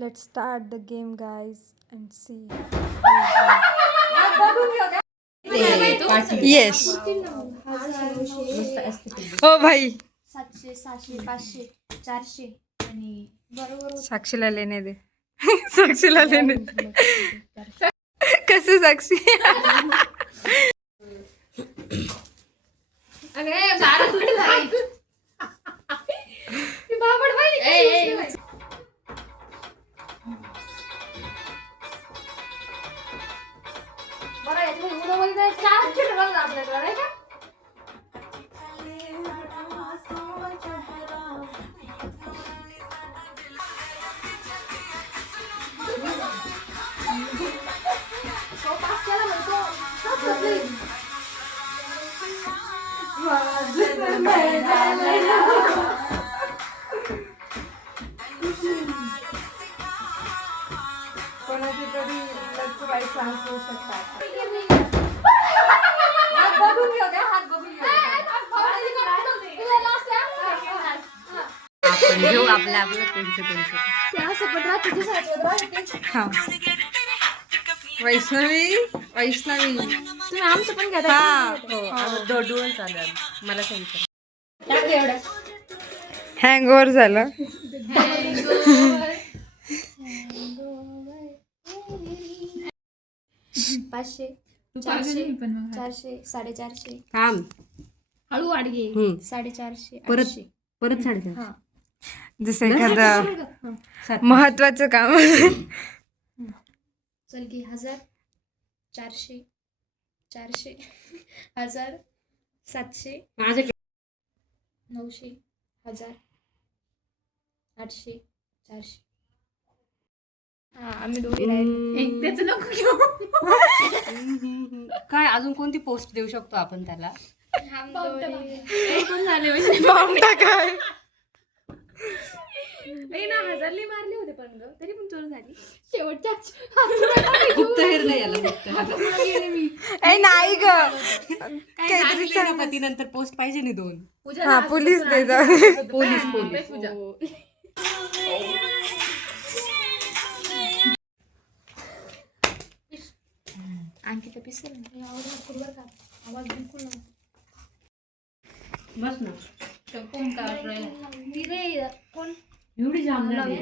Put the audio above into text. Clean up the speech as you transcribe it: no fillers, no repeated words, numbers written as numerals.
Let's start the game, guys, and see. Yes. Oh, भाई. 700, 600, 500, 400 आणि बरोबर साक्षीला लेने दे. साक्षीला लेने दे. कसं साक्षी? अरे सारं थोडी झाली. ती बाबड बाई. बरं याच्यामध्ये उडवली नाही 4 चिट रंग आपल्याकडे नाही का? तो पास केला म्हणतो. कोणाची तरी लक्ष्मीबाई चान्स होऊ शकतात. हात बघून घेऊ द्या, हात बघून घेऊ द्या. आपण घेऊ आपल्या त्यांचं ते असं पण राहते दिसायचं राहते. हा. वैष्णवी. तुम्ही आमचं पण घ्या. हा. डोळून चालेल मला त्यांचं एवढं हँगओव्हर झालं. 500, 400, 400, 450. काम हळू वाढ घे. 450, परत 800. परत 450. हा. जसं एखादं महत्वाचं काम. चल घे 1000, 400, 400, 1000, 700, माझ्या 900, 1000, 800, 400. हा आम्ही दोघे राहिलो. त्याचं नको घेऊ. काय अजून कोणती पोस्ट देऊ शकतो आपण त्याला? पण झाले बामटा काय? ना 1000 मारले होते पण ग तरी पण चोर झाली शेवटच्या. गुप्तहेर नाही याला गुप्तहेर. ए नाही ग. काहीतरी सेनापती नंतर पोस्ट पाहिजे नाही 2. हा पोलीस दे जा. पोलीस आणखी तर पिसेल आवाज बिलकुल नाही. बस ना कोण काय कोण एवढी जाम नाही.